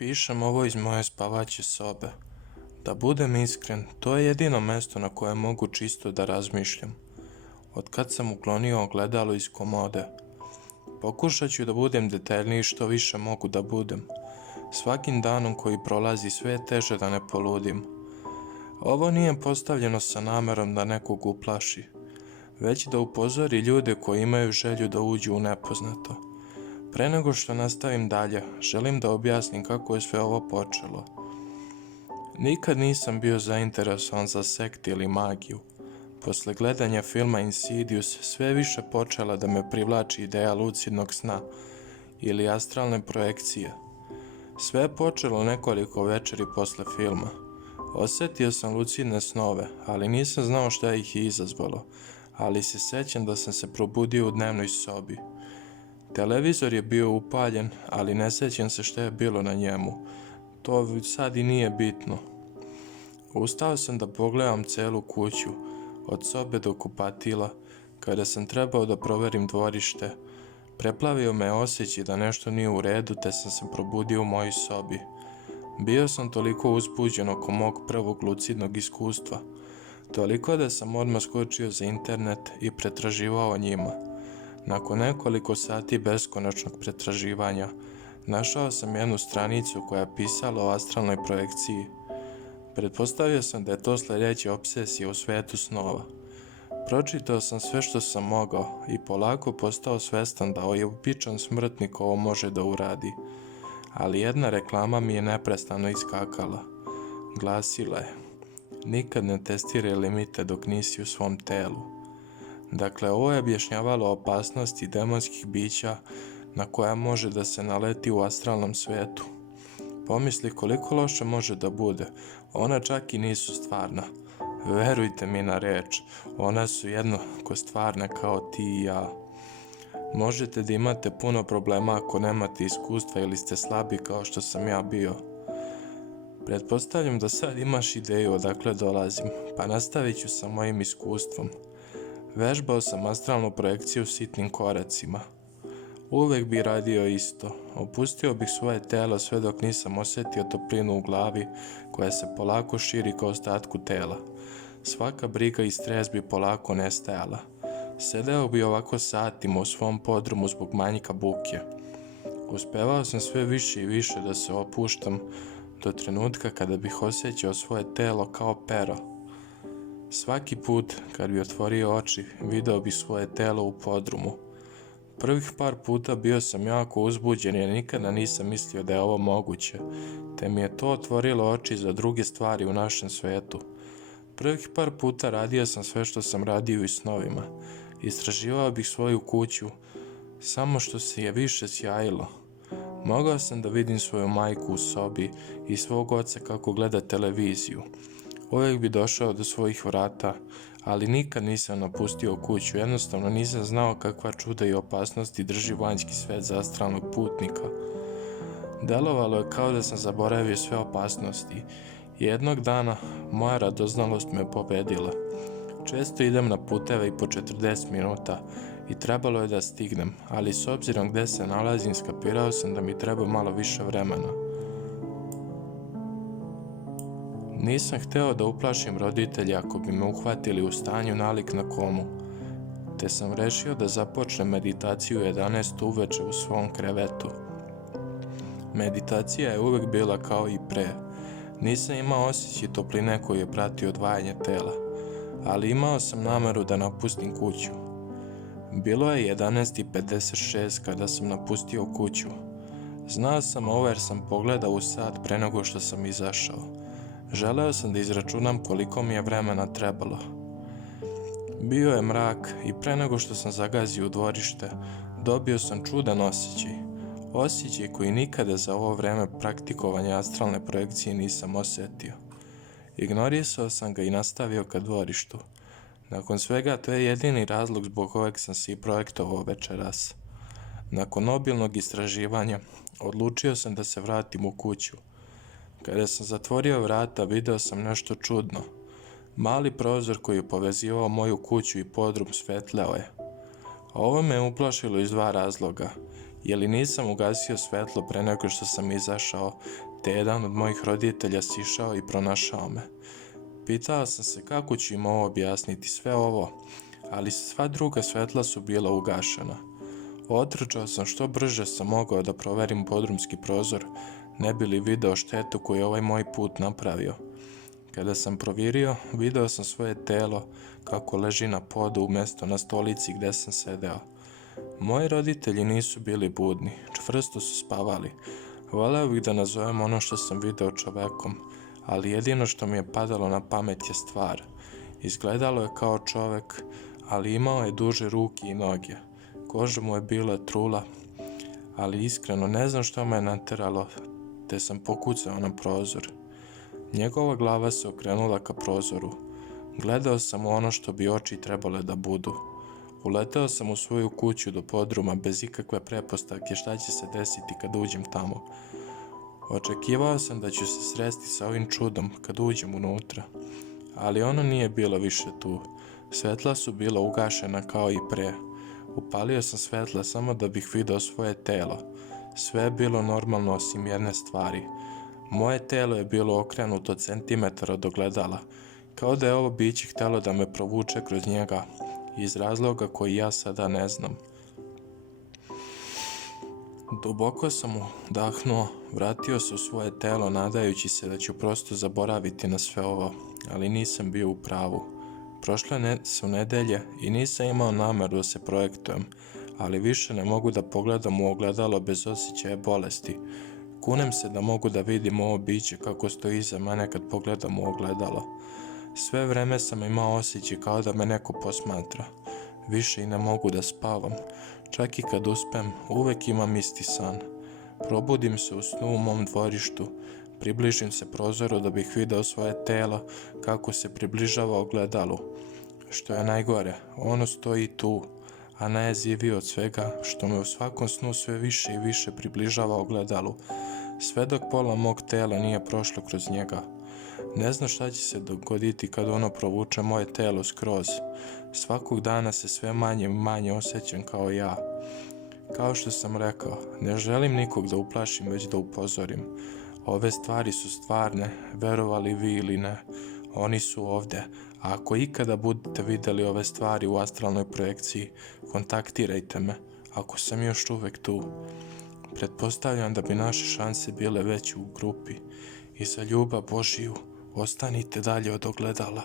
Pišem ovo iz moje spavaće sobe. Da budem iskren, to je jedino mesto na kojem mogu čisto da razmišljam. Od kad sam uklonio ogledalo iz komode. Pokušat ću da budem detaljniji što više mogu da budem. Svakim danom koji prolazi sve je teže da ne poludim. Ovo nije postavljeno sa namerom da nekog uplaši, već da upozori ljude koji imaju želju da uđu u nepoznato. Pre nego što nastavim dalje, želim da objasnim kako je sve ovo počelo. Nikad nisam bio zainteresovan za sekte ili magiju. Posle gledanja filma Insidious sve više počela da me privlači ideja lucidnog sna ili astralne projekcije. Sve je počelo nekoliko večeri posle filma. Osetio sam lucidne snove, ali nisam znao šta ih je izazvalo, ali se sećam da sam se probudio u dnevnoj sobi. Televizor je bio upaljen, ali ne sećam se šta je bilo na njemu. To sad i nije bitno. Ustao sam da pogledam celu kuću, od sobe do kupatila. Kada sam trebao da proverim dvorište, preplavio me osjećaj da nešto nije u redu, te sam se probudio u mojoj sobi. Bio sam toliko uzbuđen oko mog prvog lucidnog iskustva, toliko da sam odmah skočio za internet i pretraživao o njima. Nakon nekoliko sati beskonačnog pretraživanja, našao sam jednu stranicu koja je pisala o astralnoj projekciji. Pretpostavio sam da je to sljedeća obsesija u svetu snova. Pročitao sam sve što sam mogao i polako postao svestan da ovaj običan smrtnik ovo može da uradi. Ali jedna reklama mi je neprestano iskakala. Glasila je: nikad ne testiraj limite dok nisi u svom telu. Dakle, ovo je objašnjavalo opasnosti demonskih bića na koja može da se naleti u astralnom svetu. Pomisli koliko loše može da bude, ona čak i nisu stvarna. Verujte mi na reč, ona su jednako stvarne kao ti i ja. Možete da imate puno problema ako nemate iskustva ili ste slabi kao što sam ja bio. Pretpostavljam da sad imaš ideju odakle dolazim, pa nastavit ću sa mojim iskustvom. Vežbao sam astralnu projekciju sitnim koracima. Uvek bi radio isto. Opustio bih svoje telo sve dok nisam osjetio toplinu u glavi koja se polako širi ka ostatku tela. Svaka briga i stres bi polako nestajala. Sedeo bi ovako satima u svom podrumu zbog manjka buke. Uspevao sam sve više i više da se opuštam do trenutka kada bih osjećao svoje telo kao pero. Svaki put kad bi otvorio oči, video bih svoje telo u podrumu. Prvih par puta bio sam jako uzbuđen jer nikada nisam mislio da je ovo moguće, te mi je to otvorilo oči za druge stvari u našem svetu. Prvih par puta radio sam sve što sam radio i snovima. Istraživao bih svoju kuću, samo što se je više sjajilo. Mogao sam da vidim svoju majku u sobi i svog oca kako gleda televiziju. Uvijek bi došao do svojih vrata, ali nikad nisam napustio kuću, jednostavno nisam znao kakva čuda i opasnosti drži vanjski svet za astralnog putnika. Delovalo je kao da sam zaboravio sve opasnosti. Jednog dana moja radoznalost me pobedila. Često idem na puteve i po 40 minuta i trebalo je da stignem, ali s obzirom gde se nalazim skapirao sam da mi treba malo više vremena. Nisam hteo da uplašim roditelje ako bi me uhvatili u stanju nalik na komu, te sam rešio da započnem meditaciju u 11 uveče u svom krevetu. Meditacija je uvek bila kao i pre. Nisam imao osjećaj topline koji je pratio odvajanje tela, ali imao sam nameru da napustim kuću. Bilo je 11:56 kada sam napustio kuću. Znao sam ovo jer sam pogledao u sat pre nego što sam izašao. Želeo sam da izračunam koliko mi je vremena trebalo. Bio je mrak i pre nego što sam zagazio u dvorište, dobio sam čudan osjećaj. Osjećaj koji nikada za ovo vreme praktikovanja astralne projekcije nisam osetio. Ignorisao sam ga i nastavio ka dvorištu. Nakon svega, to je jedini razlog zbog kojeg sam se i projektovao večeras. Nakon obilnog istraživanja, odlučio sam da se vratim u kuću. Kada sam zatvorio vrata, video sam nešto čudno. Mali prozor koji je povezivao moju kuću i podrum svetleo je. Ovo me uplašilo iz dva razloga. Jer nisam ugasio svetlo pre nego što sam izašao, te jedan od mojih roditelja sišao i pronašao me. Pitao sam se kako ću im ovo objasniti, sve ovo, ali sva druga svetla su bila ugašena. Otrčao sam što brže sam mogao da proverim podrumski prozor, ne bi li video štetu koju je ovaj moj put napravio. Kada sam provjerio, video sam svoje telo kako leži na podu umjesto na stolici gdje sam sedeo. Moji roditelji nisu bili budni, čvrsto su spavali. Voleo bih da nazovem ono što sam video čovekom, ali jedino što mi je padalo na pamet je stvar. Izgledalo je kao čovek, ali imao je duže ruke i noge. Koža mu je bila trula, ali iskreno ne znam što me je nateralo, te sam pokucao na prozor. Njegova glava se okrenula ka prozoru. Gledao sam u ono što bi oči trebale da budu. Uleteo sam u svoju kuću do podruma bez ikakve pretpostavke šta će se desiti kad uđem tamo. Očekivao sam da ću se sresti sa ovim čudom kad uđem unutra, ali ono nije bilo više tu. Svetla su bila ugašena kao i pre. Upalio sam svetla samo da bih video svoje telo. Sve je bilo normalno osim jedne stvari. Moje telo je bilo okrenuto centimetar od ogledala, kao da je ovo biće htjelo da me provuče kroz njega, iz razloga koji ja sada ne znam. Duboko sam udahnuo, vratio se u svoje telo nadajući se da ću prosto zaboraviti na sve ovo, ali nisam bio u pravu. Prošle su nedelje i nisam imao nameru da se projektujem, ali više ne mogu da pogledam u ogledalo bez osjećaja bolesti. Kunem se da mogu da vidim ovo biće kako stoji iza mene kad pogledam u ogledalo. Sve vreme sam imao osjećaj kao da me neko posmatra. Više i ne mogu da spavam. Čak i kad uspem, uvek imam isti san. Probudim se u snu u mom dvorištu. Približim se prozoru da bih video svoje telo kako se približava ogledalu. Što je najgore, ono stoji tu, a najjezivije od svega što me u svakom snu sve više i više približava ogledalu, sve dok pola mog tela nije prošlo kroz njega. Ne znam šta će se dogoditi kad ono provuče moje telo skroz. Svakog dana se sve manje i manje osjećam kao ja. Kao što sam rekao, ne želim nikog da uplašim, već da upozorim. Ove stvari su stvarne, verovali vi ili ne. Oni su ovdje, a ako ikada budete vidjeli ove stvari u astralnoj projekciji, kontaktirajte me, ako sam još uvek tu. Pretpostavljam da bi naše šanse bile veće u grupi i za ljubav Božiju ostanite dalje od ogledala.